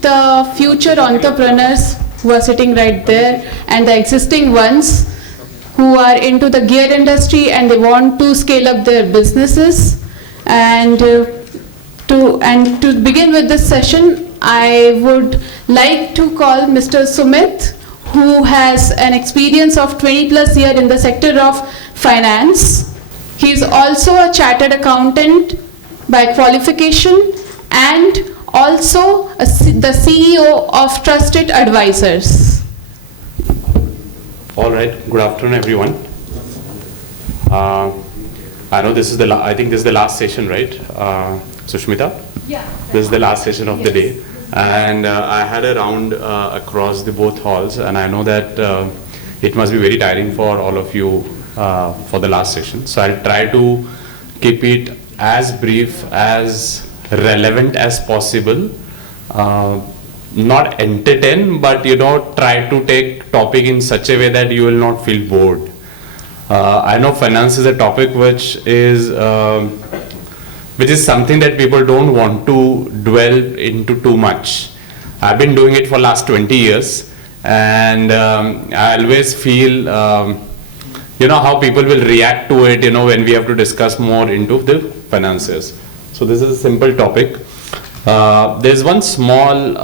the future entrepreneurs who are sitting right there and the existing ones who are into the gear industry and they want to scale up their businesses. And to begin with this session, I would like to call Mr. Sumit, who has an experience of 20 plus years in the sector of finance. He is also a chartered accountant by qualification and also the CEO of Trusted Advisors. All right. Good afternoon, everyone. I know this is I think this is the last session, right? Sushmita? Yeah. This is the last session of the day. And I had a round across the both halls, and I know that it must be very tiring for all of you for the last session. So I'll try to keep it as brief, as relevant as possible. Not entertain, but try to take topic in such a way that you will not feel bored. I know finance is a topic which is something that people don't want to dwell into too much. I've been doing it for last 20 years, and I always feel how people will react to it when we have to discuss more into the finances. So this is a simple topic. There's one small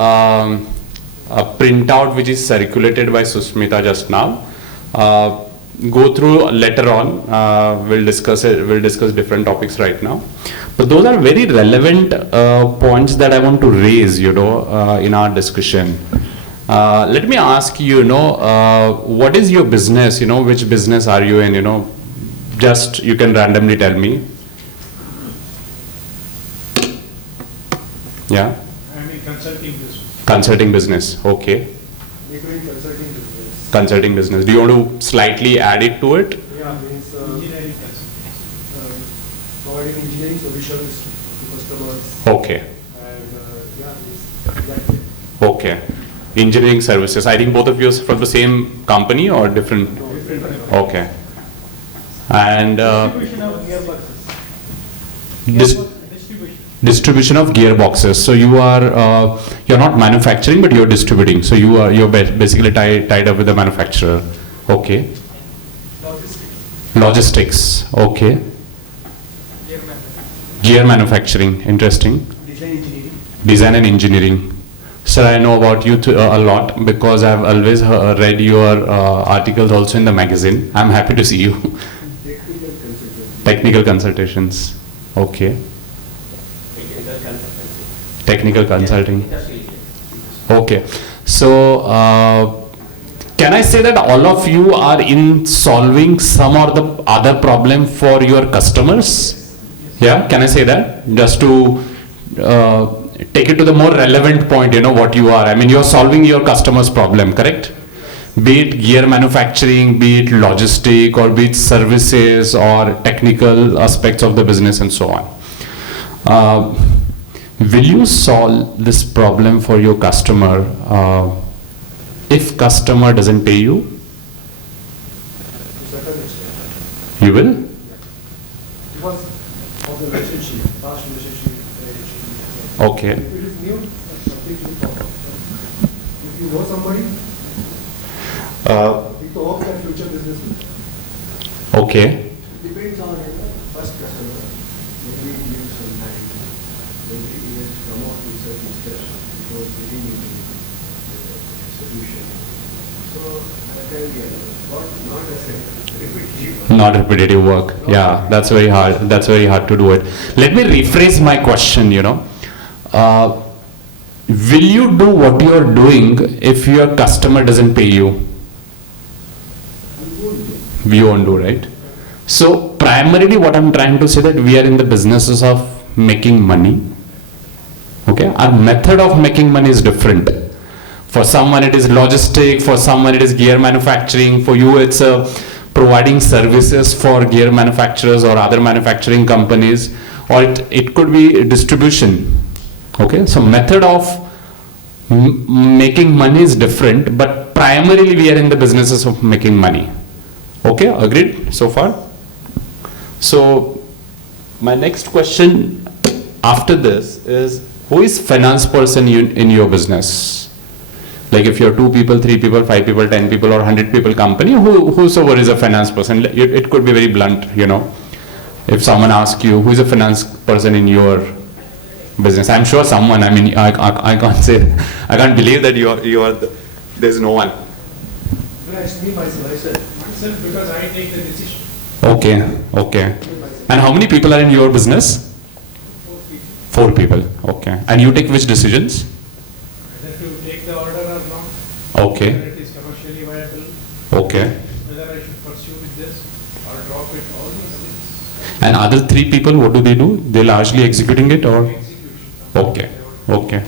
printout which is circulated by Susmita just now. Go through later on. We'll discuss it. We'll discuss different topics right now. But those are very relevant points that I want to raise, in our discussion. Let me ask you, what is your business? Which business are you in? Just you can randomly tell me. Yeah. I'm in consulting business. Consulting business. Okay. We're doing consulting business. Consulting business. Do you want to slightly add it to it? Yeah, means engineering consulting. Providing engineering solutions to customers. Okay. And that's it. Okay. Engineering services. I think both of you are from the same company or different? No, different. Okay. And Distribution of gearboxes. distribution of gearboxes. So you are you're not manufacturing, but you're distributing. So you're basically tied up with the manufacturer. Okay. Logistics. Okay. Gear manufacturing. Interesting. Design and engineering. Sir, I know about you a lot because I've always read your articles also in the magazine. I'm happy to see you. Technical consultations. Okay. Technical consulting. Okay. So, can I say that all of you are in solving some or the other problem for your customers? Yeah, can I say that? Just to take it to the more relevant point, what you are. I mean, you're solving your customer's problem, correct? Be it gear manufacturing, be it logistic, or be it services or technical aspects of the business and so on. Will you solve this problem for your customer if customer doesn't pay you? You will? Because of the relationship, past relationship. Okay. If it is new, something to talk about. If you know somebody, we talk that future business with. Okay. Depends on the first customer. Maybe it needs some time. Maybe he has come out with certain steps before giving you the solution. So, that can be not as a repetitive. Not repetitive work. Yeah, that's very hard. That's very hard to do it. Let me rephrase my question, will you do what you are doing if your customer doesn't pay you? We won't do, right? So primarily what I'm trying to say that we are in the businesses of making money. Okay, our method of making money is different. For someone it is logistic, for someone it is gear manufacturing, for you it's providing services for gear manufacturers or other manufacturing companies, or it could be distribution. Okay, so method of making money is different, but primarily we are in the businesses of making money. Okay, agreed so far? So my next question after this is, who is finance person in your business? Like if you're 2 people, 3 people, 5 people, 10 people or 100 people company, whosoever is a finance person, it could be very blunt, you know. If someone asks you, who is a finance person in your business? I'm sure someone, I mean, I can't say, I can't believe that there's no one. No, it's me myself. I said myself because I take the decision. Okay. And how many people are in your business? 4 people. Okay. And you take which decisions? Whether to take the order or not. Okay. Whether it is commercially viable. Okay. Whether I should pursue with this or drop it. All these things. And other 3 people, what do? They're largely executing it or? Execution. Okay.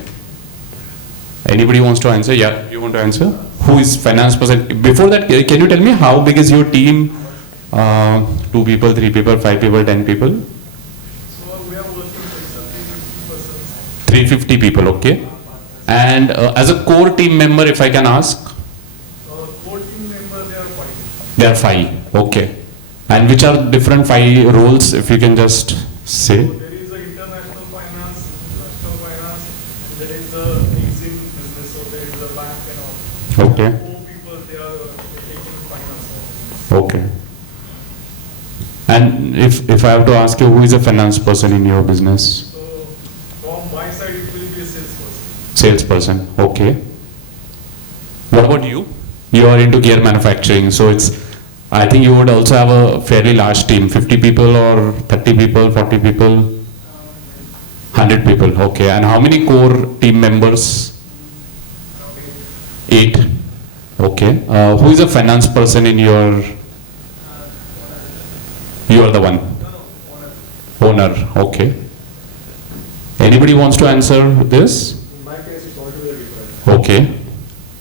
Anybody wants to answer? Yeah, you want to answer? Who is finance person? Before that, can you tell me how big is your team? 2 people, 3 people, 5 people, 10 people? So we are working with 350 people, okay. And as a core team member, if I can ask? core team member, they are 5. There are 5, okay. And which are different 5 roles, if you can just say? There is a international finance, national finance, and there is a leasing business, so there is a bank and all. Okay. 4 people, they are taking finance. Okay. And if I have to ask you, who is a finance person in your business? So from my side, it will be a salesperson. Salesperson, okay. What about you? You are into gear manufacturing, so I think you would also have a fairly large team, 50 people or 30 people, 40 people? 100 people, okay. And how many core team members? 8. Okay. Who is a finance person in your? You are the one. Owner. Okay. Anybody wants to answer this? In my case, it's altogether different. Okay.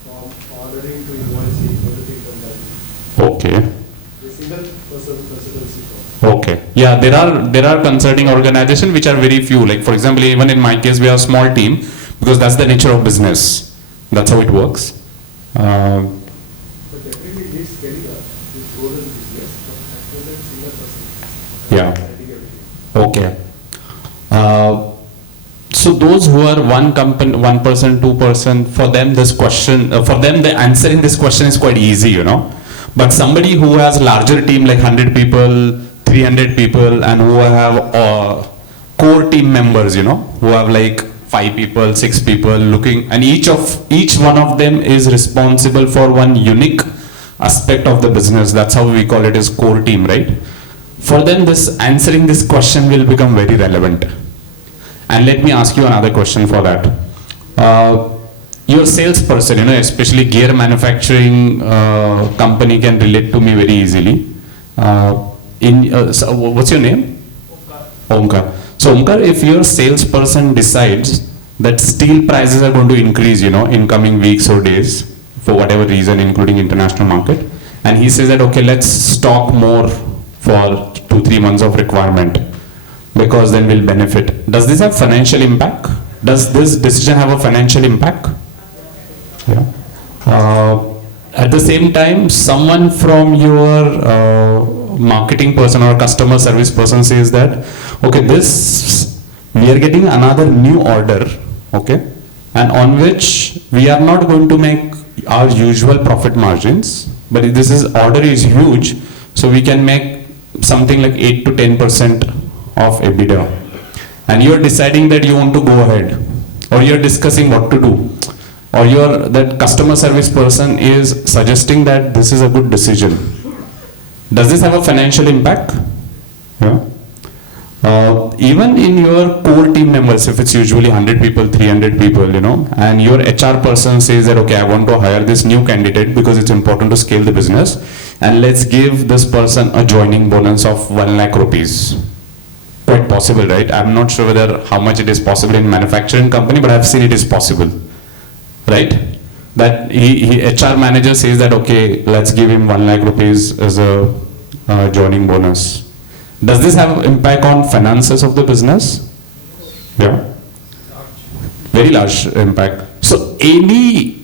From ordering to invoicing, everything from that. Okay. The single person presidency. Okay. Yeah, there are consulting organizations which are very few. Like for example, even in my case, we are a small team because that's the nature of business. That's how it works. But definitely needs scaling up this golden business, but at present single person. Yeah. Handling everything. Okay. So those who are one company, 1%, 2%, for them this question, for them the answering this question is quite easy, you know. But somebody who has larger team like 100 people, 300 people, and who have core team members, you know, who have like 5 people, 6 people looking, and each one of them is responsible for one unique aspect of the business. That's how we call it as core team, right? For them, this answering this question will become very relevant. And let me ask you another question for that. Your salesperson, you know, especially gear manufacturing company can relate to me very easily. So what's your name? Omkar. So Omkar, if your salesperson decides that steel prices are going to increase, you know, in coming weeks or days, for whatever reason, including international market, and he says that, okay, let's stock more for 2-3 months of requirement, because then we'll benefit. Does this have financial impact? Does this decision have a financial impact? Yeah. At the same time, someone from your marketing person or customer service person says that, okay, we are getting another new order, okay, and on which we are not going to make our usual profit margins, but order is huge, so we can make something like 8 to 10% of EBITDA, and you're deciding that you want to go ahead, or you're discussing what to do, or that customer service person is suggesting that this is a good decision. Does this have a financial impact? Yeah. Even in your core team members, if it's usually 100 people, 300 people, you know, and your HR person says that, okay, I want to hire this new candidate because it's important to scale the business, and let's give this person a joining bonus of 1 lakh rupees. Quite possible, right? I'm not sure whether how much it is possible in manufacturing company, but I've seen it is possible, right? That HR manager says that, okay, let's give him 1 lakh rupees as a joining bonus. Does this have impact on finances of the business? Yeah. Very large impact. So any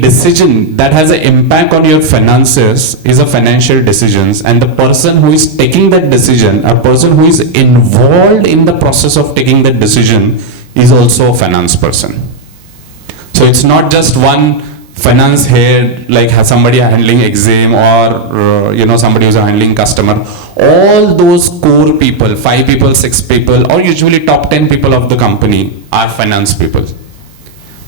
decision that has an impact on your finances is a financial decision, and the person who is taking that decision, a person who is involved in the process of taking that decision, is also a finance person. So it's not just one finance head, like somebody handling exam or somebody who's handling customer. All those core people, 5 people, 6 people, or usually top 10 people of the company are finance people.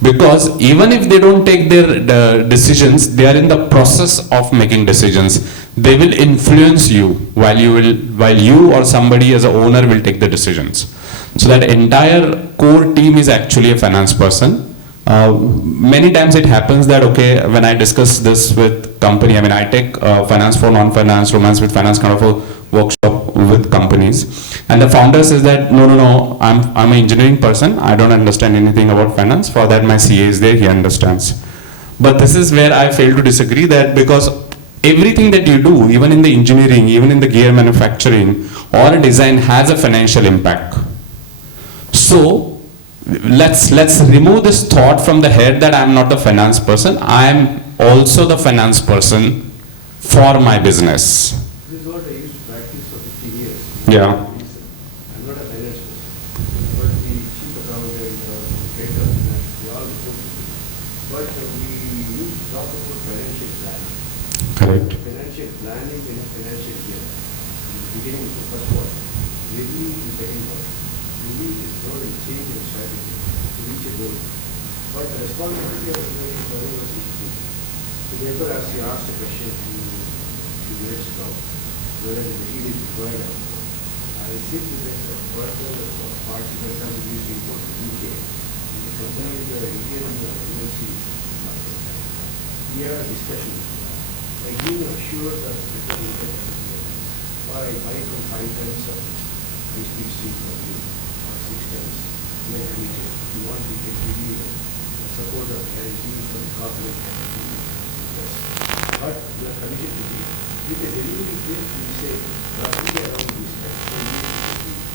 Because even if they don't take their decisions, they are in the process of making decisions. They will influence you while you or somebody as an owner will take the decisions. So that entire core team is actually a finance person. Many times it happens that, okay, when I discuss this with company, I take finance for non-finance, romance with finance kind of a workshop with companies. And the founder says that, no, I'm an engineering person. I don't understand anything about finance. For that, my CA is there, he understands. But this is where I fail to disagree, that because everything that you do, even in the engineering, even in the gear manufacturing or design, has a financial impact. So let's remove this thought from the head that I'm not the finance person. I'm also the finance person for my business. This is what I used to practice for 15 years. Yeah. I'm not a finance person, but the chief accountant, trader, they all report to me. But we used to talk about financial planning. Correct. Financial planning in a financial year. In the beginning of the first one, review the second one. Review is not a change in strategy to reach a goal. But the responsibility of the financial planning was equal. So therefore, as you asked a question few minutes ago, whether the material is required or not, I sit with a person or party, for example, we used to import to UK. The company is the Indian university. We have a discussion. Like you assure us that you can or I buy from 5 tons of high-speed steel from you, or 6 tons, you are committed. You want to get give you a support of guarantee from the corporate guarantee. Yes. But you are committed to me. With a delivery date, we say, roughly around this time. So you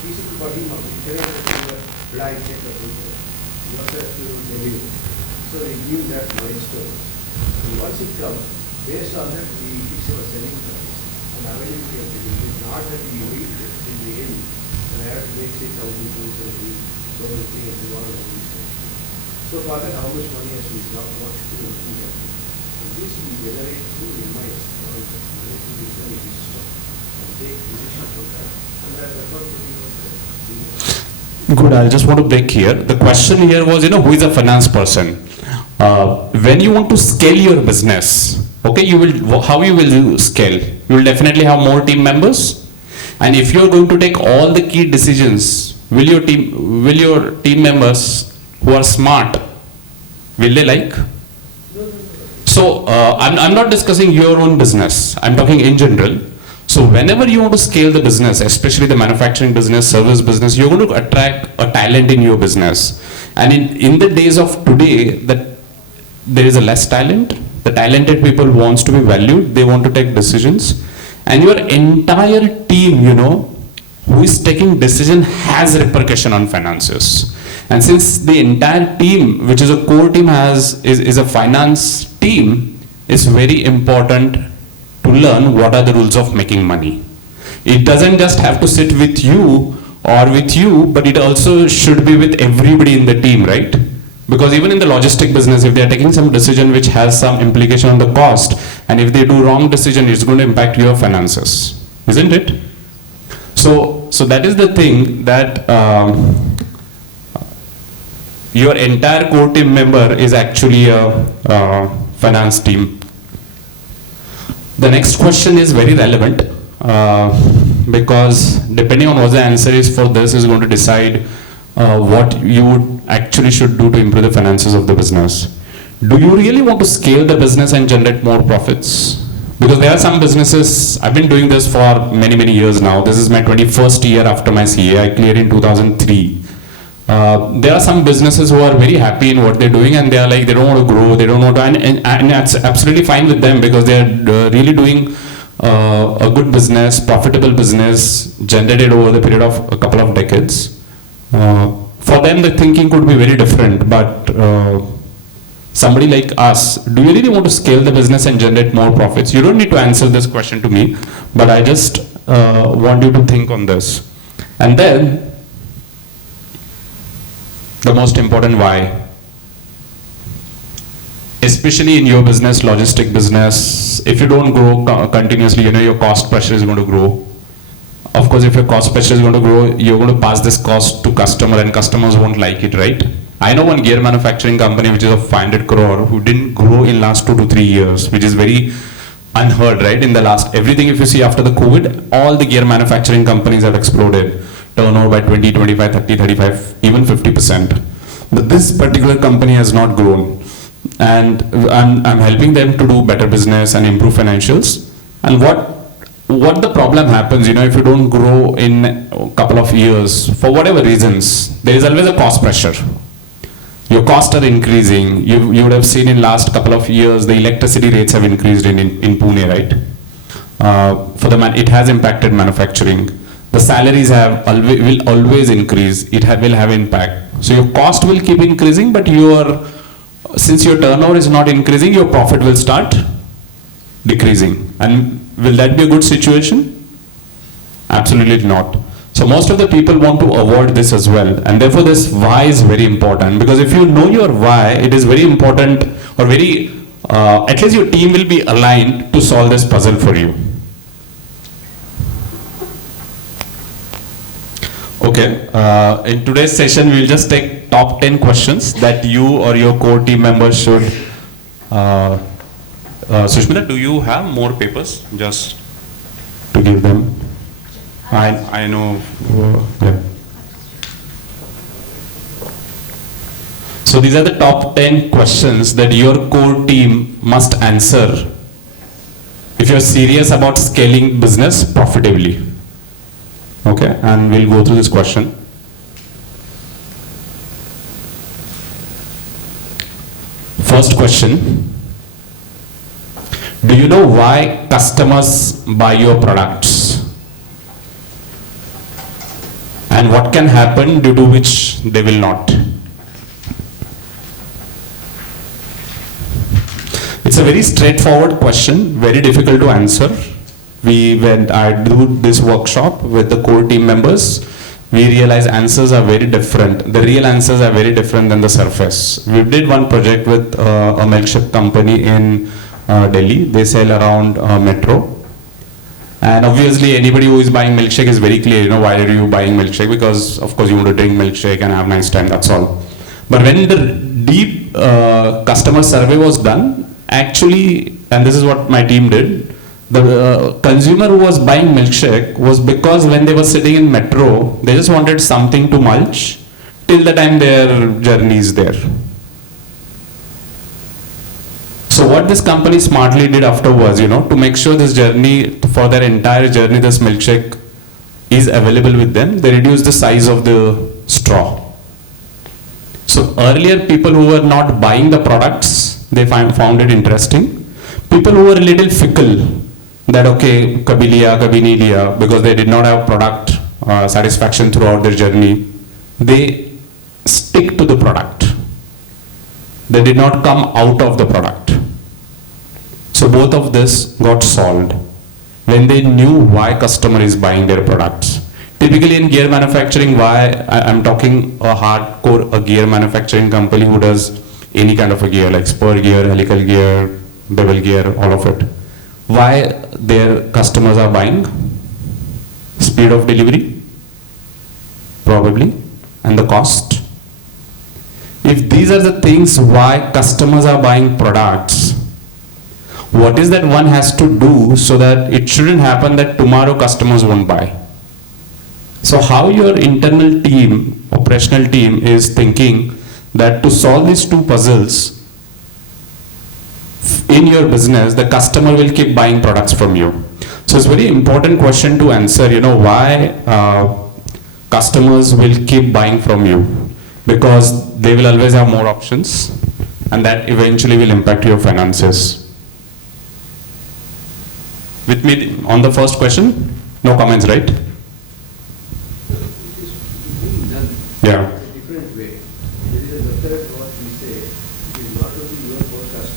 feasible for him, or you cannot do a blind check or something. You also have to deliver. So we give that milestone. And once it comes, based on that, we fix our selling price and availability of delivery. Not that we wait till the end, and I have to make say 1,000 goods and we so many things and all of these things. So for that, how much money has been got, what should be looking at. And this we generate through MIS, or relative information system, and take decision from that. And that's about 20%. Good, I just want to break here. The question here was, who is a finance person? When you want to scale your business, okay, how you will scale? You will definitely have more team members. And if you're going to take all the key decisions, will your team members who are smart, will they like? So I'm not discussing your own business. I'm talking in general. So whenever you want to scale the business, especially the manufacturing business, service business, you're going to attract a talent in your business. And in the days of today, that there is a less talent. The talented people wants to be valued. They want to take decisions. And your entire team, who is taking decision has repercussion on finances. And since the entire team, which is a core team, is a finance team, it's very important to learn what are the rules of making money. It doesn't just have to sit with you, but it also should be with everybody in the team, right? Because even in the logistic business, if they are taking some decision which has some implication on the cost, and if they do wrong decision, it's going to impact your finances, isn't it? So that is the thing, that your entire core team member is actually a finance team. The next question is very relevant because depending on what the answer is for this is going to decide what you would actually should do to improve the finances of the business. Do you really want to scale the business and generate more profits? Because there are some businesses, I've been doing this for many years now. This is my 21st year after my CA. I cleared in 2003. There are some businesses who are very happy in what they're doing, and they are like, they don't want to grow, they don't want to, and that's absolutely fine with them because they're really doing a good business, profitable business, generated over the period of a couple of decades. For them, the thinking could be very different, but somebody like us, do you really want to scale the business and generate more profits? You don't need to answer this question to me, but I just want you to think on this. And then, The most important why. Especially in your business, logistic business, if you don't grow continuously, your cost pressure is going to grow. Of course, if your cost pressure is going to grow, you're going to pass this cost to customer and customers won't like it, right? I know one gear manufacturing company which is of 500 crore who didn't grow in last 2 to 3 years, which is very unheard, right? In the last, everything if you see after the COVID, all the gear manufacturing companies have exploded. Turnover by 20, 25, 30, 35, even 50%. But this particular company has not grown. And I'm helping them to do better business and improve financials. And what the problem happens, if you don't grow in a couple of years, for whatever reasons, there is always a cost pressure. Your costs are increasing. You would have seen in last couple of years, the electricity rates have increased in Pune, right? It has impacted manufacturing. The salaries will always increase. Will have impact. So your cost will keep increasing, but since your turnover is not increasing, your profit will start decreasing. And will that be a good situation? Absolutely not. So most of the people want to avoid this as well. And therefore this why is very important. Because if you know your why, it is very important, or at least your team will be aligned to solve this puzzle for you. Okay, in today's session, we'll just take top 10 questions that you or your core team members should. Sushmita, do you have more papers just to give them? I know. Yeah. So these are the top 10 questions that your core team must answer if you're serious about scaling business profitably. Okay, and we'll go through this question. First question. Do you know why customers buy your products? And what can happen due to which they will not? It's a very straightforward question, very difficult to answer. When I do this workshop with the core team members, we realize answers are very different. The real answers are very different than the surface. We did one project with a milkshake company in Delhi. They sell around metro. And obviously anybody who is buying milkshake is very clear, why are you buying milkshake? Because of course you want to drink milkshake and have a nice time, that's all. But when the deep customer survey was done, actually, and this is what my team did, the consumer who was buying milkshake was because when they were sitting in metro, they just wanted something to mulch till the time their journey is there. So what this company smartly did afterwards, to make sure this journey, for their entire journey, this milkshake is available with them, they reduced the size of the straw. So earlier people who were not buying the products, they found it interesting. People who were a little fickle, that okay, kabhi liya, kabhi nahi liya, because they did not have product satisfaction throughout their journey, they stick to the product. They did not come out of the product. So both of this got solved when they knew why customer is buying their products. Typically in gear manufacturing, why I'm talking a hardcore gear manufacturing company who does any kind of a gear like spur gear, helical gear, bevel gear, all of it. Why their customers are buying? Speed of delivery, probably, and the cost. If these are the things why customers are buying products, what is that one has to do so that it shouldn't happen that tomorrow customers won't buy? So how your internal team, operational team is thinking that to solve these two puzzles in your business, the customer will keep buying products from you. So it's a very important question to answer, why customers will keep buying from you. Because they will always have more options and that eventually will impact your finances. With me on the first question, no comments, right? It is being done Yeah. in a different way. There is a method what we say, it is not only your forecast.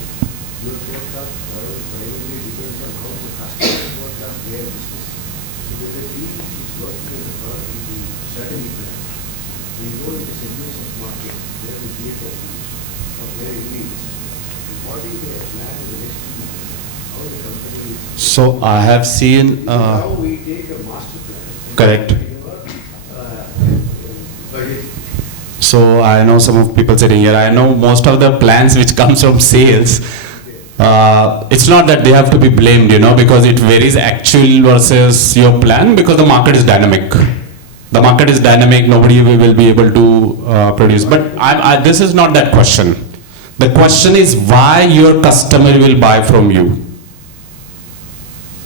Your forecast primarily depends on how the customer forecast their business. So when the team is working on a product, it is certainly different. we go into segments of market where the GTI is or where it is. What is the plan in the next 2 years? How the company is. So I have seen. How we take a master plan. Correct. Budget. So I know some of people sitting here. I know most of the plans which comes from sales. It's not that they have to be blamed, because it varies actual versus your plan, because the market is dynamic. The market is dynamic. Nobody will be able to produce. But this is not that question. The question is why your customer will buy from you.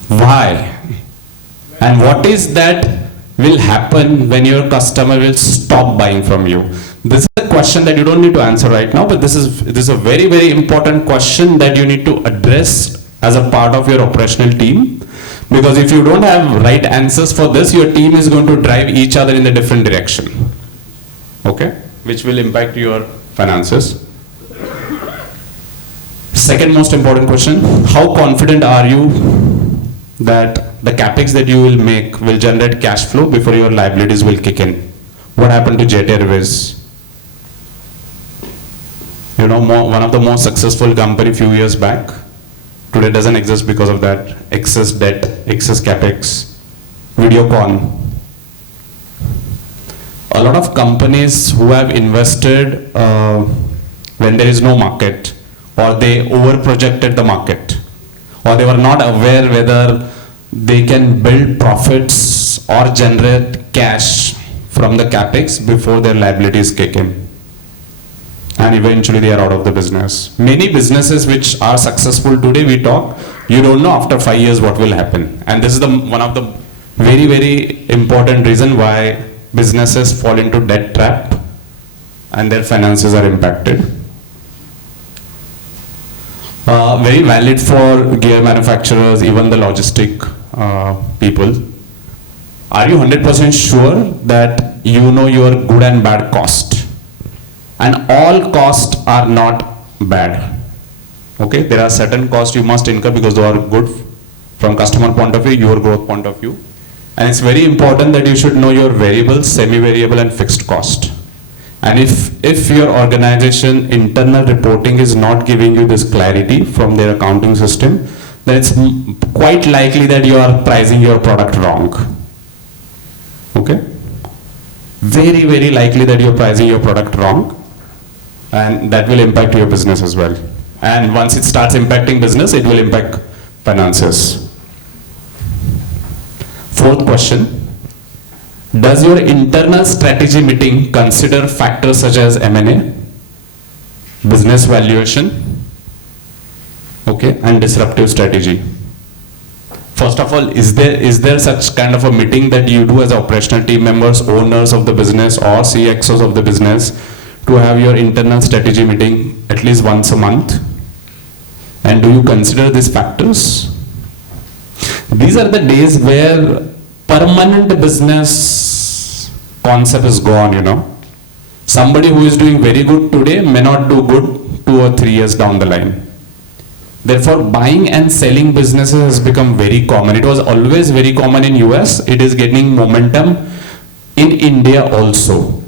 Why? And what is that will happen when your customer will stop buying from you? This is a question that you don't need to answer right now, but this is a very, very important question that you need to address as a part of your operational team. Because if you don't have right answers for this, your team is going to drive each other in a different direction. Okay? Which will impact your finances. Second most important question, how confident are you that the capex that you will make will generate cash flow before your liabilities will kick in? What happened to Jet Airways? One of the most successful company few years back, today doesn't exist because of that excess debt, excess capex. Videocon. A lot of companies who have invested when there is no market, or they over projected the market, or they were not aware whether they can build profits or generate cash from the capex before their liabilities kick in. And eventually they are out of the business. Many businesses which are successful today, we talk, you don't know after 5 years what will happen. And this is one of the very, very important reason why businesses fall into debt trap and their finances are impacted. Very valid for gear manufacturers, even the logistic people. Are you 100% sure that you know your good and bad cost? And all costs are not bad. Okay, there are certain costs you must incur because they are good from customer point of view, your growth point of view. And it's very important that you should know your variable, semi-variable and fixed cost. And if your organization internal reporting is not giving you this clarity from their accounting system, then it's quite likely that you are pricing your product wrong. Okay? Very, very likely that you're pricing your product wrong, and that will impact your business as well. And once it starts impacting business, it will impact finances. Fourth question. Does your internal strategy meeting consider factors such as M&A, business valuation, okay, and disruptive strategy? First of all, is there such kind of a meeting that you do as operational team members, owners of the business or CXOs of the business to have your internal strategy meeting at least once a month? And do you consider these factors? These are the days where permanent business concept is gone, Somebody who is doing very good today may not do good 2 or 3 years down the line. Therefore, buying and selling businesses has become very common. It was always very common in US. It is getting momentum in India also.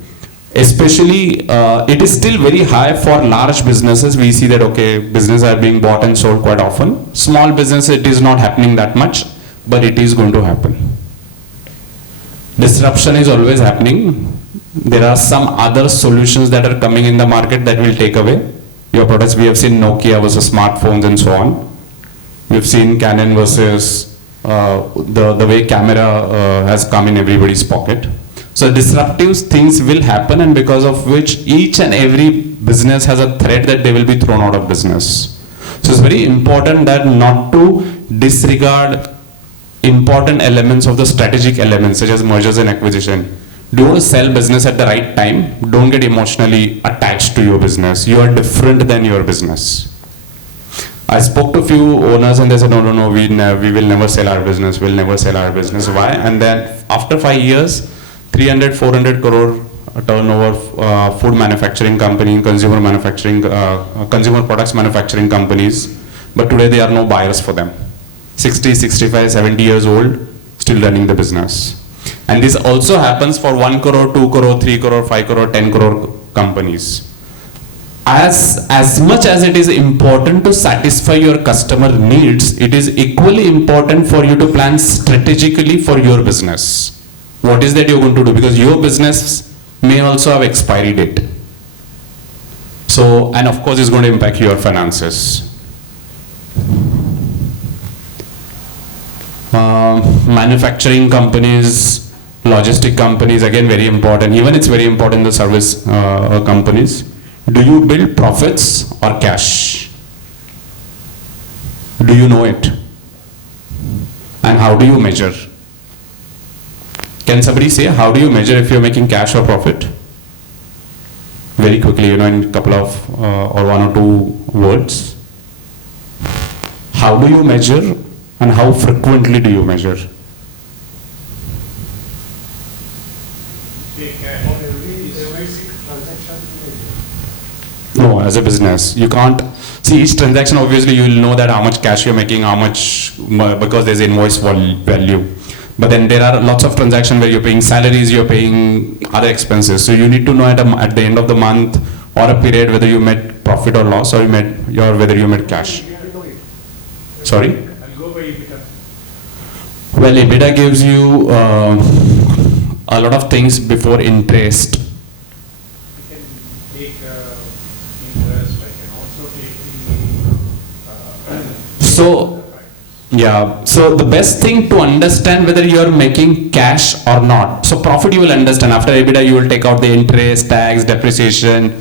Especially, it is still very high for large businesses. We see that, okay, businesses are being bought and sold quite often. Small business, it is not happening that much, but it is going to happen. Disruption is always happening. There are some other solutions that are coming in the market that will take away your products. We have seen Nokia versus smartphones and so on. We have seen Canon versus the way camera has come in everybody's pocket. So disruptive things will happen, and because of which each and every business has a threat that they will be thrown out of business. So it's very important that not to disregard important elements of the strategic elements such as mergers and acquisition. Do you want to sell business at the right time? Don't get emotionally attached to your business. You are different than your business. I spoke to a few owners and they said, no, we will never sell our business. We'll never sell our business. Why? And then after 5 years, 300, 400 crore turnover food manufacturing company, consumer products manufacturing companies. But today there are no buyers for them. 60, 65, 70 years old, still running the business. And this also happens for 1 crore, 2 crore, 3 crore, 5 crore, 10 crore companies. As much as it is important to satisfy your customer needs, it is equally important for you to plan strategically for your business. What is that you're going to do? Because your business may also have expiry date. So, and of course it's going to impact your finances. Manufacturing companies, logistic companies, again very important. Even it's very important in the service companies. Do you build profits or cash? Do you know it? And how do you measure? Can somebody say how do you measure if you're making cash or profit? Very quickly, in a couple of or 1 or 2 words. How do you measure and how frequently do you measure? No, as a business, you can't see each transaction. Obviously, you will know that how much cash you're making, how much, because there's invoice value. But then there are lots of transactions where you're paying salaries, you're paying other expenses. So you need to know at the end of the month or a period whether you made profit or loss, or whether you made cash. Sorry? I'll go by EBITDA. Well, EBITDA gives you a lot of things before interest. I can take interest, I can also take the So, yeah, so the best thing to understand whether you are making cash or not. So profit you will understand. After EBITDA you will take out the interest, tax, depreciation,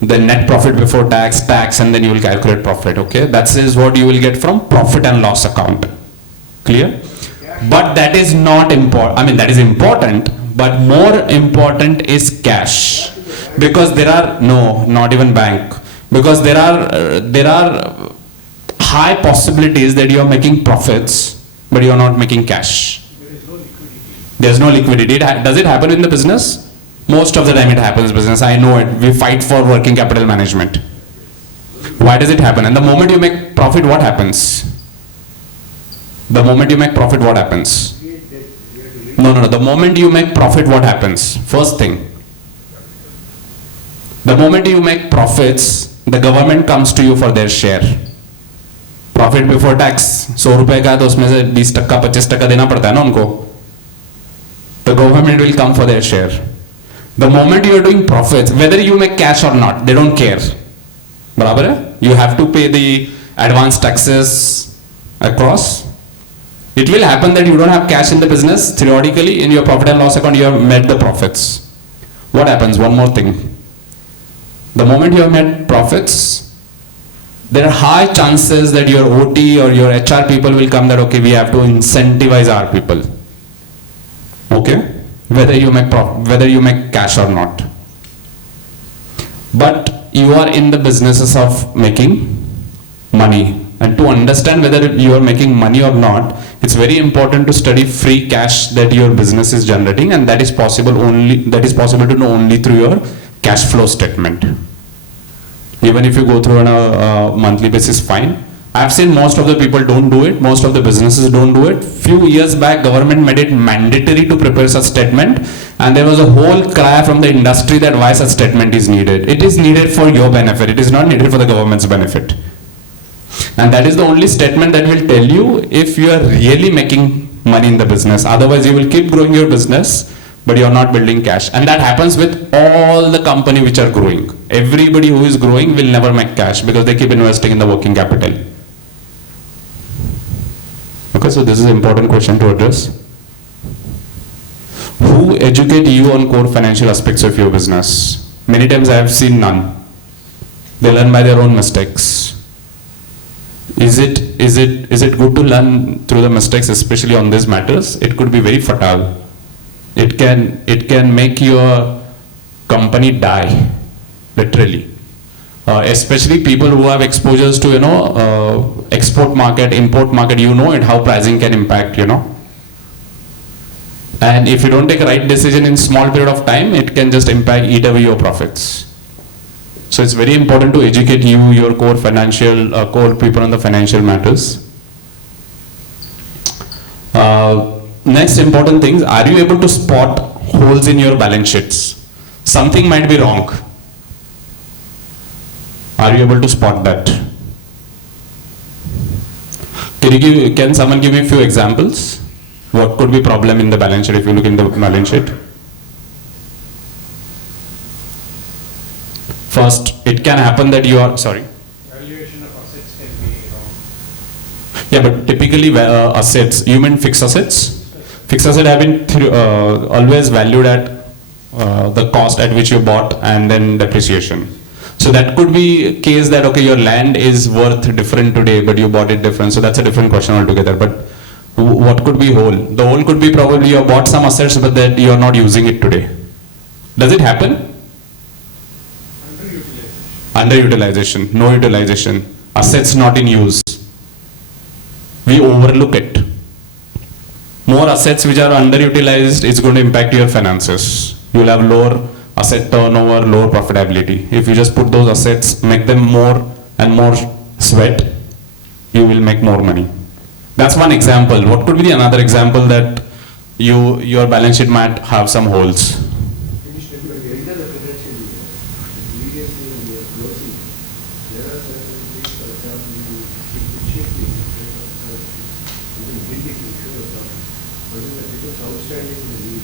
the net profit before tax, and then you will calculate profit. Okay, that is what you will get from profit and loss account. Clear? But that is not important. I mean, that is important, but more important is cash, because there are not even bank, because there are high possibilities that you are making profits, but you are not making cash. There's no liquidity. Does it happen in the business? Most of the time it happens in business. I know it. We fight for working capital management. Why does it happen? And the moment you make profit, what happens? The moment you make profit, what happens? No. The moment you make profit, what happens? First thing. The moment you make profits, the government comes to you for their share. Profit before tax 100 रुपए का, तो उसमें से 20% 25% देना पड़ता है ना उनको. The government will come for their share. The moment you are doing profits, whether you make cash or not, they don't care. बराबर है? You have to pay the advance taxes across. It will happen that you don't have cash in the business. Theoretically, in your profit and loss account, you have made the profits. What happens? One more thing. The moment you have made profits, there are high chances that your OT or your HR people will come that, okay, we have to incentivize our people. Okay? Whether you make cash or not. But you are in the businesses of making money. And to understand whether you are making money or not, it's very important to study free cash that your business is generating, and that is possible to know only through your cash flow statement. Even if you go through on a monthly basis, fine. I've seen most of the people don't do it. Most of the businesses don't do it. Few years back, government made it mandatory to prepare such statement, and there was a whole cry from the industry that why such statement is needed. It is needed for your benefit. It is not needed for the government's benefit. And that is the only statement that will tell you if you are really making money in the business. Otherwise, you will keep growing your business, but you are not building cash. And that happens with all the company which are growing. Everybody who is growing will never make cash because they keep investing in the working capital. Okay, so this is an important question to address. Who educate you on core financial aspects of your business? Many times I have seen none. They learn by their own mistakes. Is it good to learn through the mistakes, especially on these matters? It could be very fatal. It can make your company die, literally. Especially people who have exposures to export market, import market. You know it, how pricing can impact. And if you don't take a right decision in small period of time, it can just eat away your profits. So it's very important to educate your core people on the financial matters. next important things, are you able to spot holes in your balance sheets? Something might be wrong. Are you able to spot that? Can someone give me a few examples? What could be problem in the balance sheet if you look in the balance sheet? First, it can happen that you are, sorry. Valuation of assets can be wrong. Yeah, but typically assets, you mean fixed assets? Fixed assets have been always valued at the cost at which you bought and then depreciation. So that could be a case that, okay, your land is worth different today, but you bought it different. So that's a different question altogether. But what could be whole? The whole could be probably you bought some assets, but that you are not using it today. Does it happen? Underutilization, no utilization, assets not in use. We overlook it. More assets which are underutilized is going to impact your finances. You will have lower asset turnover, lower profitability. If you just put those assets, make them more and more sweat, you will make more money. That's one example. What could be the another example that your balance sheet might have some holes? Finished by the end of the financial year, immediately when we are closing, there are certain things, for example, you keep the shifting, even building, you should have done. But then that becomes outstanding in the need.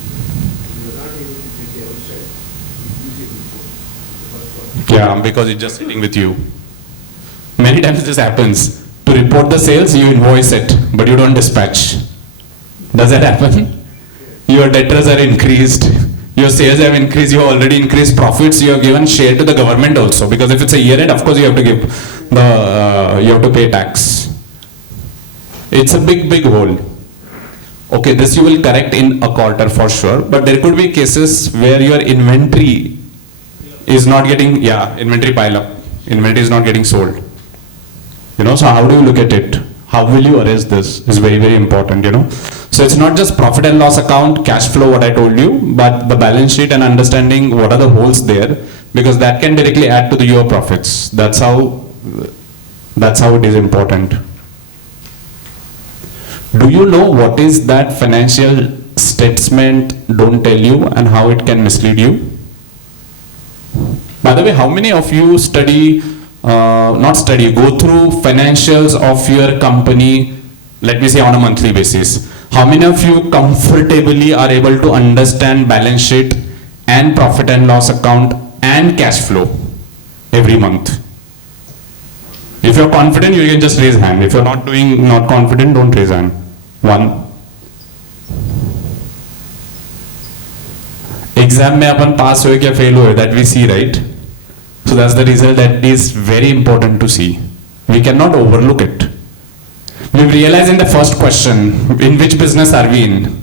You are not able to get the outside, you use it before, the first one. Yeah, because it's just sitting with you. Many times this happens. To report the sales, you invoice it, but you don't dispatch. Does that happen? Your debtors are increased, your sales have increased, you already increased profits, you have given share to the government also, because if it's a year end, of course you have to give you have to pay tax. It's a big hole. Okay, this you will correct in a quarter for sure, but there could be cases where your inventory is not getting, inventory pile up, inventory is not getting sold. So how do you look at it? How will you arrest this is very important, So it's not just profit and loss account, cash flow, what I told you, but the balance sheet and understanding what are the holes there, because that can directly add to your profits. That's how it is important. Do you know what is that financial statement don't tell you and how it can mislead you? By the way, how many of you go through financials of your company, let me say on a monthly basis? How many of you comfortably are able to understand balance sheet and profit and loss account and cash flow every month? If you're confident, you can just raise hand. If you're not confident, don't raise hand. One. Exam में अपन pass हुए क्या fail हुए, that we see, right? So that's the result that is very important to see. We cannot overlook it. We realize in the first question, in which business are we in?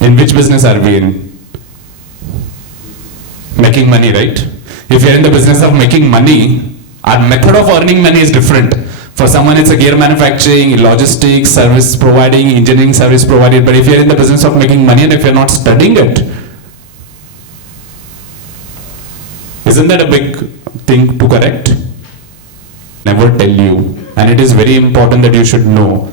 In which business are we in? Making money, right? If you're in the business of making money, our method of earning money is different. For someone it's a gear manufacturing, logistics, service providing, engineering service provided. But if you're in the business of making money and if you're not studying it, isn't that a big thing to correct? Never tell you. And it is very important that you should know.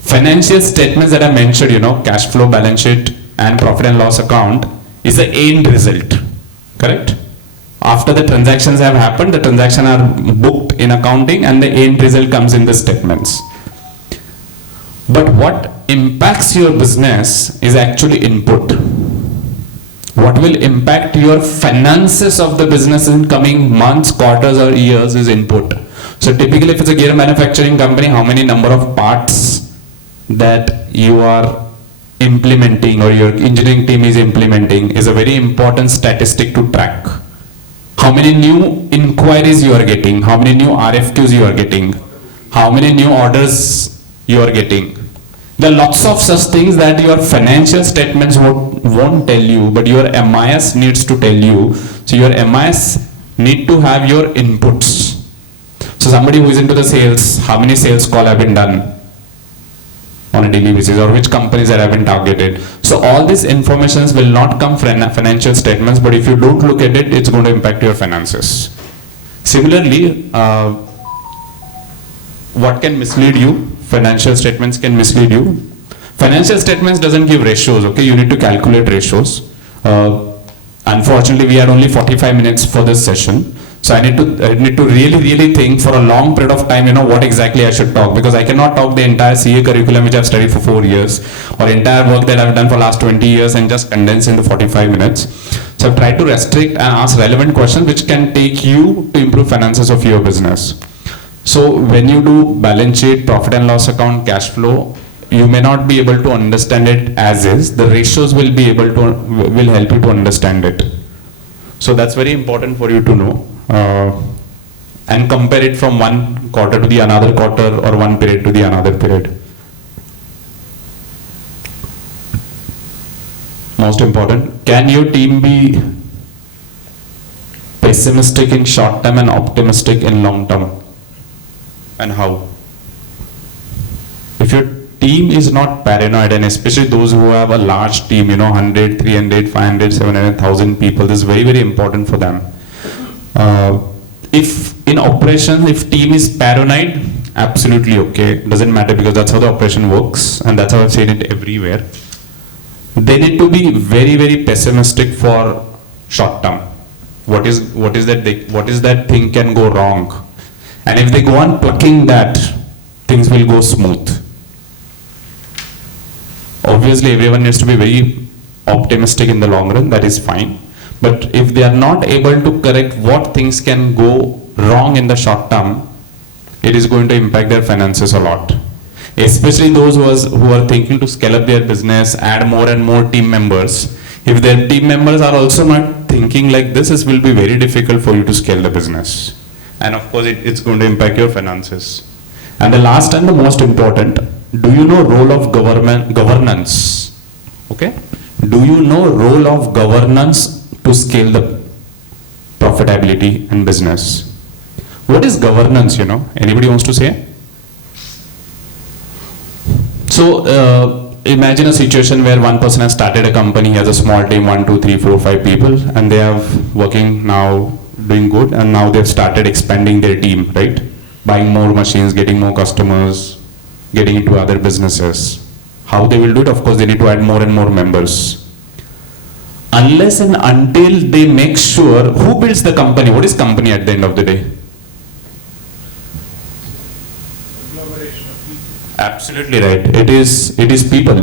Financial statements that I mentioned, cash flow, balance sheet and profit and loss account is the end result. Correct? After the transactions have happened, the transactions are booked in accounting and the end result comes in the statements. But what impacts your business is actually input. What will impact your finances of the business in coming months, quarters or years is input. So typically if it's a gear manufacturing company, how many number of parts that you are implementing or your engineering team is implementing is a very important statistic to track. How many new inquiries you are getting, how many new RFQs you are getting, how many new orders you are getting. There are lots of such things that your financial statements won't tell you, but your MIS needs to tell you. So your MIS need to have your inputs. So somebody who is into the sales, how many sales calls have been done on a daily basis, or which companies that have been targeted. So all these informations will not come from financial statements, but if you don't look at it, it's going to impact your finances. Similarly, what can mislead you? financial statements can mislead you. Financial statements doesn't give ratios, okay? You need to calculate ratios. Unfortunately, we had only 45 minutes for this session. So I need to really think for a long period of time, what exactly I should talk, because I cannot talk the entire CA curriculum which I've studied for 4 years or entire work that I've done for last 20 years and just condense into 45 minutes. So I've tried to restrict and ask relevant questions which can take you to improve finances of your business. So when you do balance sheet, profit and loss account, cash flow, you may not be able to understand it as is. The ratios will help you to understand it. So that's very important for you to know. And compare it from one quarter to the another quarter or one period to the another period. Most important, can your team be pessimistic in short term and optimistic in long term? And how? If your team is not paranoid, and especially those who have a large team, 100, 300, 500, 700, 1000 people, this is very, very important for them. If in operations, if team is paranoid, absolutely okay, doesn't matter, because that's how the operation works and that's how I've seen it everywhere. They need to be very, very pessimistic for short term. What is that thing can go wrong, and if they go on plucking that, things will go smooth. Obviously everyone needs to be very optimistic in the long run, that is fine. But if they are not able to correct what things can go wrong in the short term, it is going to impact their finances a lot. Especially those who are thinking to scale up their business, add more and more team members. If their team members are also not thinking like this, it will be very difficult for you to scale the business. And of course, it's going to impact your finances. And the last and the most important, do you know role of governance? Okay? Do you know role of governance to scale the profitability and business? What is governance, Anybody wants to say? So, imagine a situation where one person has started a company, he has a small team, 1, 2, 3, 4, 5 people, and they are working now, doing good, and now they've started expanding their team, right? Buying more machines, getting more customers, getting into other businesses. How they will do it? Of course, they need to add more and more members. Unless and until they make sure, who builds the company? What is company at the end of the day? Absolutely right. It is people.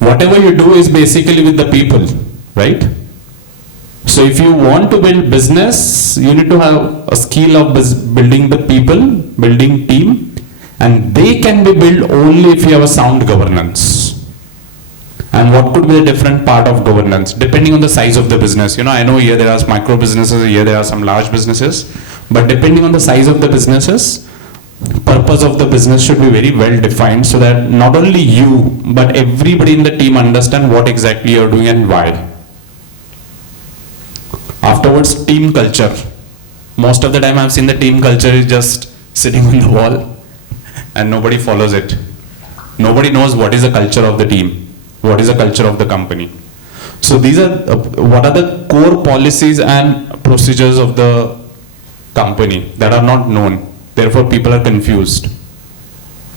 Whatever you do is basically with the people, right? So if you want to build business, you need to have a skill of building the people, building team, and they can be built only if you have a sound governance. And what could be the different part of governance depending on the size of the business? I know here there are micro businesses, here there are some large businesses, but depending on the size of the businesses, purpose of the business should be very well defined, so that not only you but everybody in the team understand what exactly you're doing and why. Afterwards, team culture. Most of the time I've seen the team culture is just sitting on the wall and nobody follows it. Nobody knows what is the culture of the team, what is the culture of the company. So these are what are the core policies and procedures of the company that are not known. Therefore, people are confused,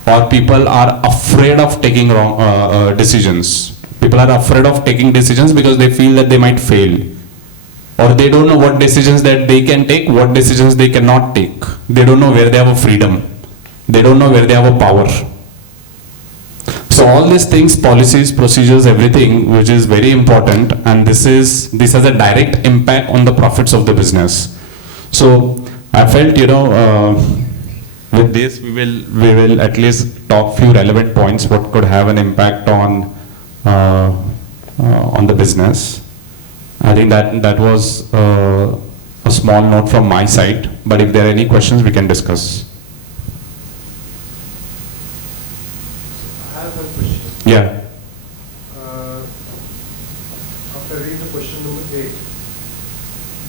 or people are afraid of taking wrong decisions. People are afraid of taking decisions because they feel that they might fail, or they don't know what decisions that they can take, what decisions they cannot take. They don't know where they have a freedom. They don't know where they have a power. So all these things, policies, procedures, everything, which is very important, and this has a direct impact on the profits of the business. So I felt, with this we will at least talk few relevant points what could have an impact on the business. I think that was a small note from my side, but if there are any questions we can discuss. I have one question. Yeah. After reading the question number 8,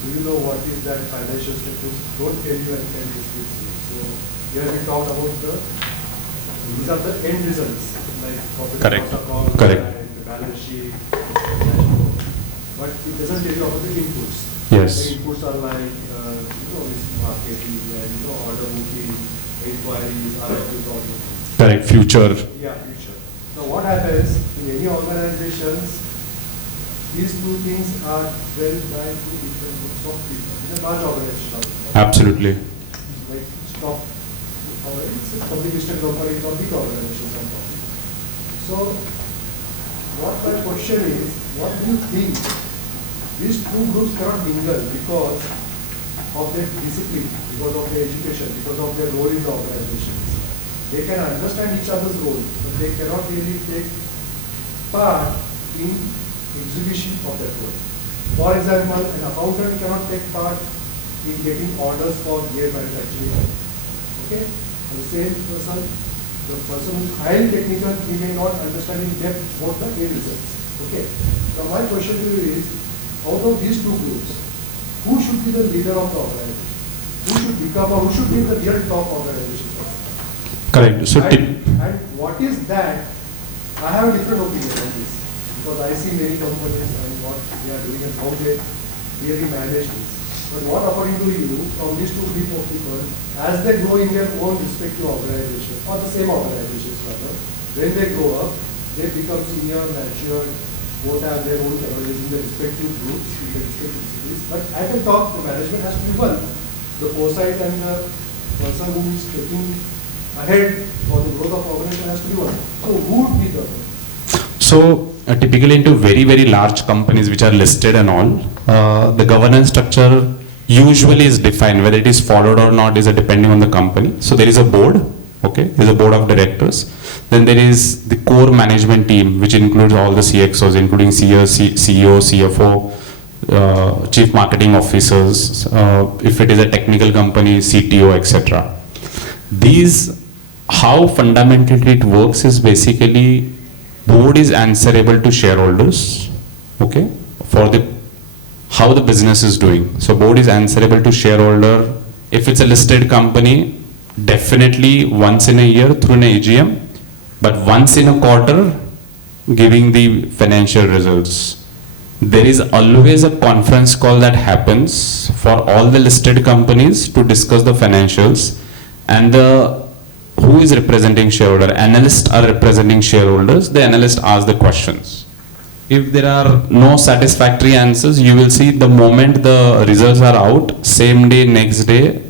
do you know what is that financial statements don't tell you and can dispute you? So here we talked about these are the end results, like profit and loss account, Correct. and the balance sheet, dashboard. But it doesn't tell you about the inputs. Yes. The inputs are like, marketing and, order booking, inquiries, RFQs, all those things. Correct, future. Yeah, future. Now what happens in any organizations, these two things are well by two different groups of people. In a large organization, Absolutely. like stock, or it's a public listed company, or big organizations I'm talking. So, what my question is, what do you think these two groups cannot mingle because of their discipline, because of their education, because of their role in the organizations? They can understand each other's role, but they cannot really take part in execution of that role. For example, an accountant cannot take part in getting orders for gear manufacturing. Okay? And the same person, the person who is highly technical, he may not understand in depth both the end results. Okay? Now my question to you is, out of these two groups, who should be the leader of the organization? Who should become or who should be the real top organization? Correct. So and what is that? I have a different opinion on this because I see many companies and what they are doing and how they really manage this. But what according to you, from these two group of people, as they grow in their own respective organizations, or the same organizations rather, when they grow up, they become senior, mature, both have their own capabilities in their respective groups, in their respective cities. But I can talk, the management has to be one. The foresight and the person who is taking ahead for the growth of organization has to be one. So who would be the one? So typically into very, very large companies which are listed and all, the governance structure usually is defined. Whether it is followed or not is depending on the company. So there is a board, okay, there is a board of directors. Then there is the core management team, which includes all the CXOs, including CEO, CFO, chief marketing officers, if it is a technical company, CTO, etc. These, how fundamentally it works is basically board is answerable to shareholders, okay, for the how the business is doing. So board is answerable to shareholder. If it's a listed company, definitely once in a year through an AGM, but once in a quarter giving the financial results. There is always a conference call that happens for all the listed companies to discuss the financials, and the who is representing shareholder? Analysts are representing shareholders. The analyst asks the questions. If there are no satisfactory answers, you will see the moment the results are out, same day, next day,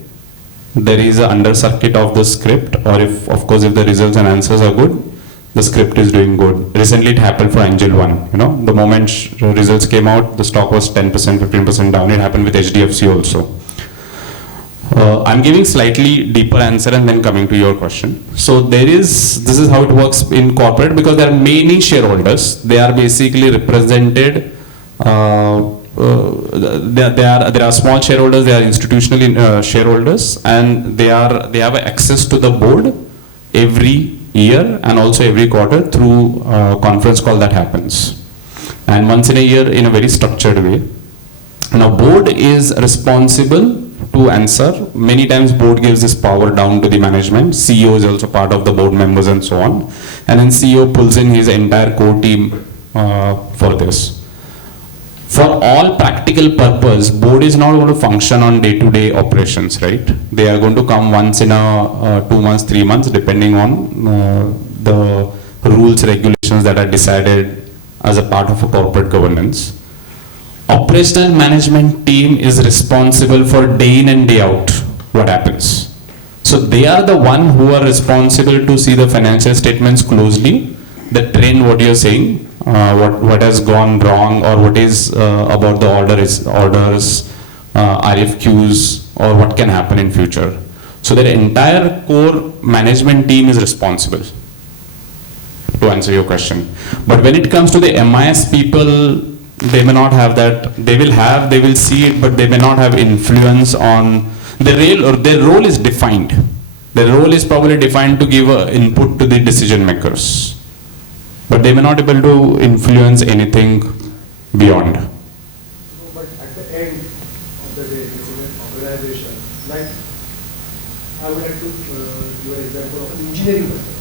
there is an under circuit of the script, or if, of course, if the results and answers are good, the script is doing good. Recently it happened for Angel One, the moment results came out, the stock was 10%, 15% down. It happened with HDFC also. I'm giving slightly deeper answer and then coming to your question. So this is how it works in corporate, because there are many shareholders. They are basically represented. There are small shareholders, there are institutional shareholders, and they have access to the board every year and also every quarter through a conference call that happens, and once in a year in a very structured way. Now board is responsible to answer. Many times board gives this power down to the management. CEO is also part of the board members and so on, and then CEO pulls in his entire core team for this. For all practical purpose, board is not going to function on day-to-day operations, right? They are going to come once in a 2 months, 3 months, depending on the rules, regulations that are decided as a part of a corporate governance. Operational management team is responsible for day in and day out what happens. So they are the one who are responsible to see the financial statements closely, the trend, what you're saying, what has gone wrong, or what is about the orders, RFQs, or what can happen in future. So their entire core management team is responsible, to answer your question. But when it comes to the MIS people, they may not have that. They will see it, but they may not have influence on their role is defined. Their role is probably defined to give input to the decision makers, but they may not be able to influence anything beyond. No, but at the end of the day, it's an organization. Like, I would like to give an example of an engineering person.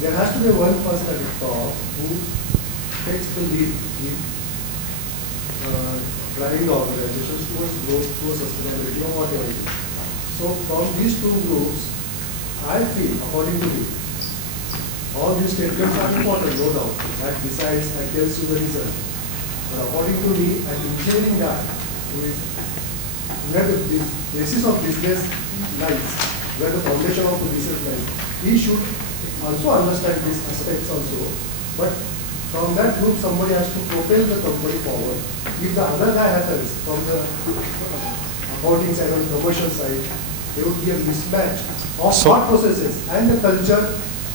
There has to be one person at the top who takes the lead in driving the organizations towards growth, towards sustainability, or whatever it is. So from these two groups, I feel, according to me, All these statements are important, no doubt. That decides, that tells you the result. But according to me, an engineering guy who is where the basis of business lies, where the foundation of the business lies, he should also understand these aspects also. But from that group, somebody has to propel the company forward. If the other guy happens from the accounting side or commercial side, there would be a mismatch of thought processes and the culture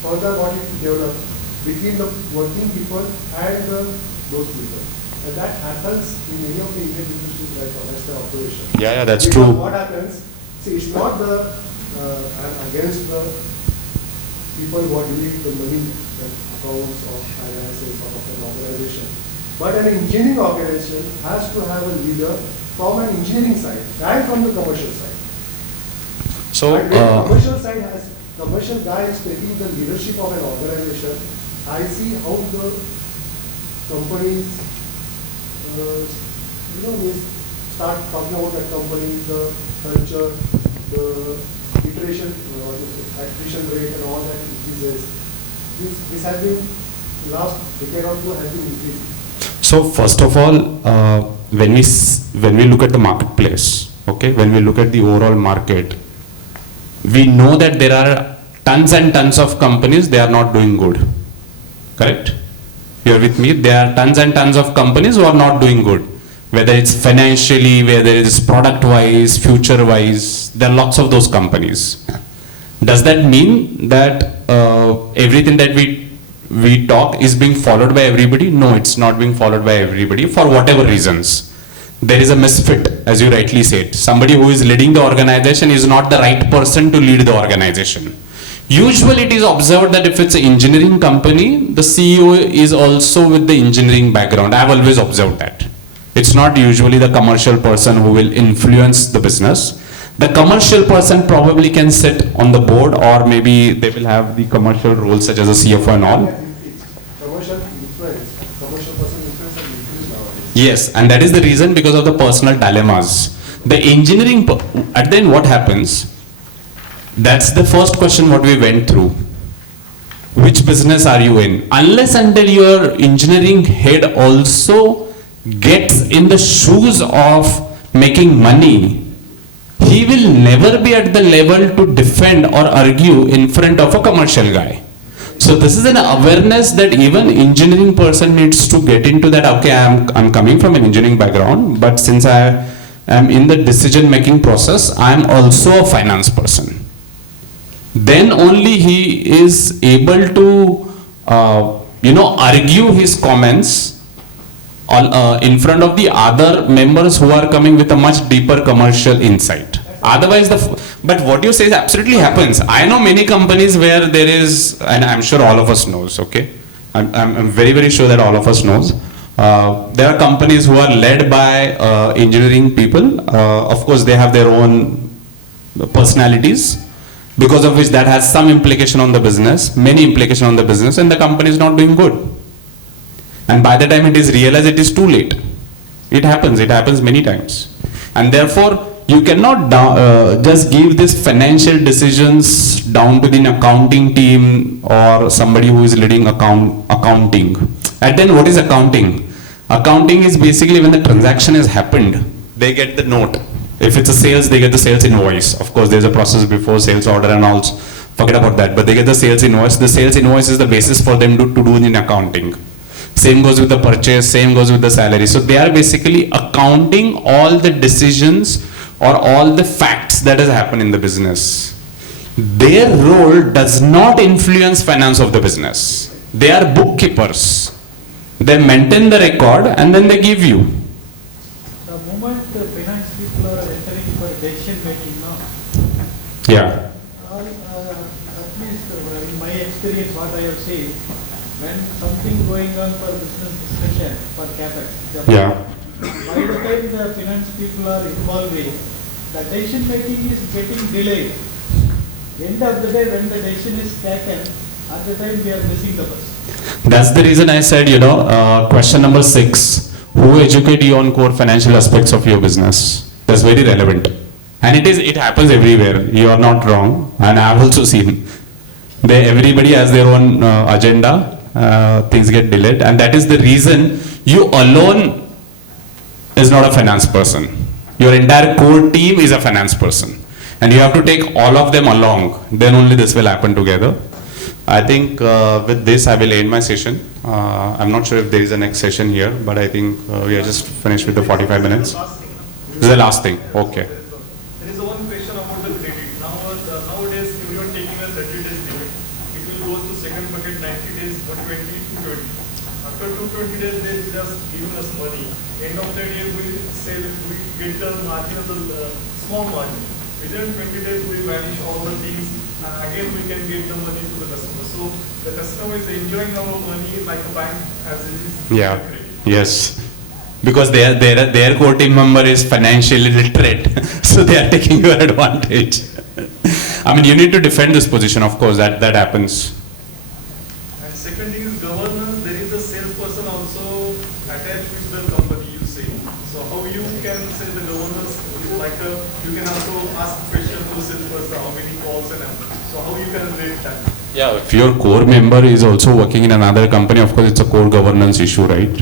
further what it develops between the working people and those people. And that happens in many of the Indian businesses right now. That's the operation. Yeah, that's Because true. what happens, see, it's not I'm against the people who are dealing with the money, the accounts of finances or of an organization. But an engineering organization has to have a leader from an engineering side and from the commercial side. So, And when commercial side has, commercial guy is taking the leadership of an organization, I see how the companies, we start talking about that company, the culture, the iteration, attrition rate and all that increases. This has been, last decade or two has been increasing. So first of all, when we look at the marketplace, okay, when we look at the overall market, we know that there are tons and tons of companies, they are not doing good. Correct? You are with me? There are tons and tons of companies who are not doing good. Whether it's financially, whether it's product-wise, future-wise, there are lots of those companies. Does that mean that everything that we talk is being followed by everybody? No, it's not being followed by everybody for whatever reasons. There is a misfit, as you rightly said. Somebody who is leading the organization is not the right person to lead the organization. Usually it is observed that if it's an engineering company, the CEO is also with the engineering background. I have always observed that. It's not usually the commercial person who will influence the business. The commercial person probably can sit on the board, or maybe they will have the commercial roles such as a CFO and all. Commercial influence, commercial person influence and increase nowadays. Yes, and that is the reason, because of the personal dilemmas. The engineering, at the end what happens, that's the first question what we went through. Which business are you in? Unless until your engineering head also gets in the shoes of making money, he will never be at the level to defend or argue in front of a commercial guy. So this is an awareness that even engineering person needs to get into that. Okay, I'm coming from an engineering background, but since I am in the decision making process, I am also a finance person. Then only he is able to argue his comments in front of the other members who are coming with a much deeper commercial insight. Otherwise, but what you say is absolutely happens. I know many companies where there is, and I'm sure all of us knows, okay? I'm very, very sure that all of us knows. There are companies who are led by engineering people. Of course, they have their own personalities, because of which that has some implication on the business, many implication on the business, and the company is not doing good. And by the time it is realized, it is too late. It happens many times. And therefore, you cannot just give these financial decisions down to the accounting team or somebody who is leading accounting. And then what is accounting? Accounting is basically when the transaction has happened, they get the note. If it's a sales, they get the sales invoice. Of course, there's a process before sales order and all. Forget about that. But they get the sales invoice. The sales invoice is the basis for them to do in accounting. Same goes with the purchase, same goes with the salary. So they are basically accounting all the decisions or all the facts that has happened in the business. Their role does not influence finance of the business. They are bookkeepers. They maintain the record and then they give you. The moment the finance people are entering for decision making now, Yeah. at least in my experience, what I have seen, when something going on for business discussion for capex, Yeah. by the time the finance people are involving, the decision making is getting delayed. End of the day, when the decision is taken, at the time we are missing the bus. That's the reason I said, question number 6, who educate you on core financial aspects of your business? That's very relevant. And it happens everywhere. You are not wrong. And I have also seen. Everybody has their own agenda. Things get delayed, and that is the reason you alone is not a finance person. Your entire core team is a finance person, and you have to take all of them along. Then only this will happen together. I think with this I will end my session. I'm not sure if there is a next session here, but I think we are just finished with the 45 minutes. This is the last thing. Okay. There is one question about the credit. Nowadays, everyone taking a 30 days limit. It will go to second bucket 90 days or 20 to 20. After 220 days, they just giving us money. End of the day, we say that we get the margin of the small margin. Within 20 days, we vanish all the things. Again, we can get the money to the customer. So the customer is enjoying our money like a bank as it is. Yeah. Yes. Because their core team member is financially literate, so they are taking your advantage. I mean, you need to defend this position, of course, that happens. And second thing is governance. There is a salesperson also attached with the company, you say. So how you can say the governance is like you can also ask question to salesperson, how many calls and so how you can rate that? Yeah, if your core member is also working in another company, of course, it's a core governance issue, right?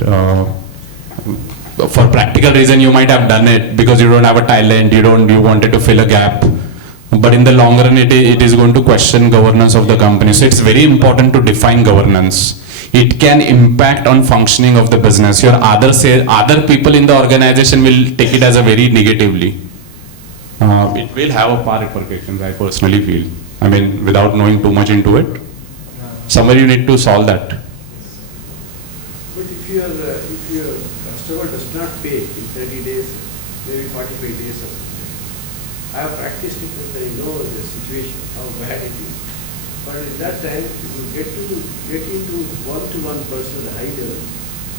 For practical reason, you might have done it because you don't have a talent, you wanted to fill a gap. But in the long run, it is going to question governance of the company. So it's very important to define governance. It can impact on functioning of the business. Your other people in the organization will take it as a very negatively. It will have a far repercussions, I personally feel. I mean, without knowing too much into it, somewhere you need to solve that. But if your customer does not pay in 30 days, maybe 45 days or something, I have practiced it and I know the situation, how bad it is. But at that time, if you get into one-to-one person either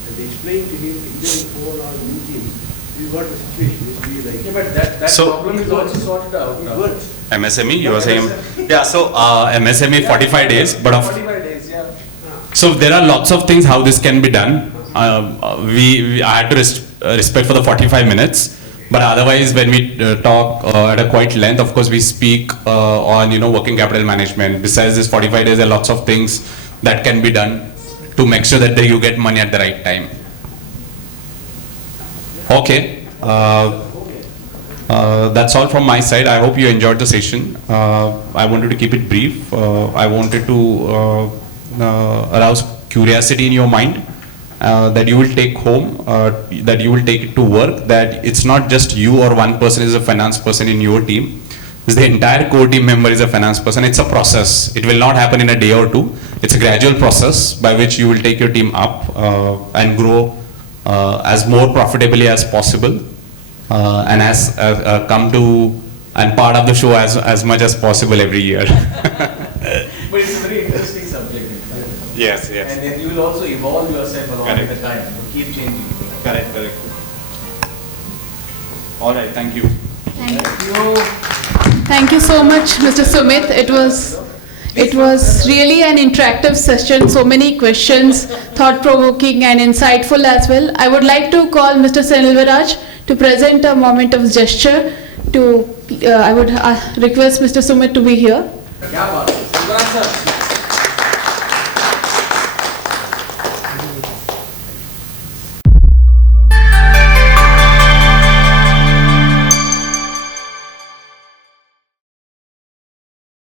and explain to him either in phone or meet him, this is what the situation is be like. Yeah, but that So- problem is also sorted out It now. works. MSME, you are saying? Yeah, so MSME 45 days, but 45 days, yeah. so there are lots of things how this can be done. I had to respect for the 45 minutes, but otherwise when we talk at a quite length, of course we speak on working capital management. Besides this 45 days, there are lots of things that can be done to make sure that you get money at the right time. Okay. That's all from my side. I hope you enjoyed the session. I wanted to keep it brief. I wanted to arouse curiosity in your mind that you will take home, that you will take it to work, that it's not just you or one person is a finance person in your team. It's the entire core team member is a finance person. It's a process. It will not happen in a day or two. It's a gradual process by which you will take your team up and grow as more profitably as possible. And as come to and part of the show as much as possible every year. But it's a very interesting subject. In fact. Yes. And then you will also evolve yourself along Correct. with the time. You keep changing. Correct. All right, thank you. Thank you so much, Mr. Sumit. It was really an interactive session, so many questions, thought-provoking and insightful as well. I would like to call Mr. Senilvaraj to present a moment of gesture. I would request Mr. Sumit to be here. क्या बात है?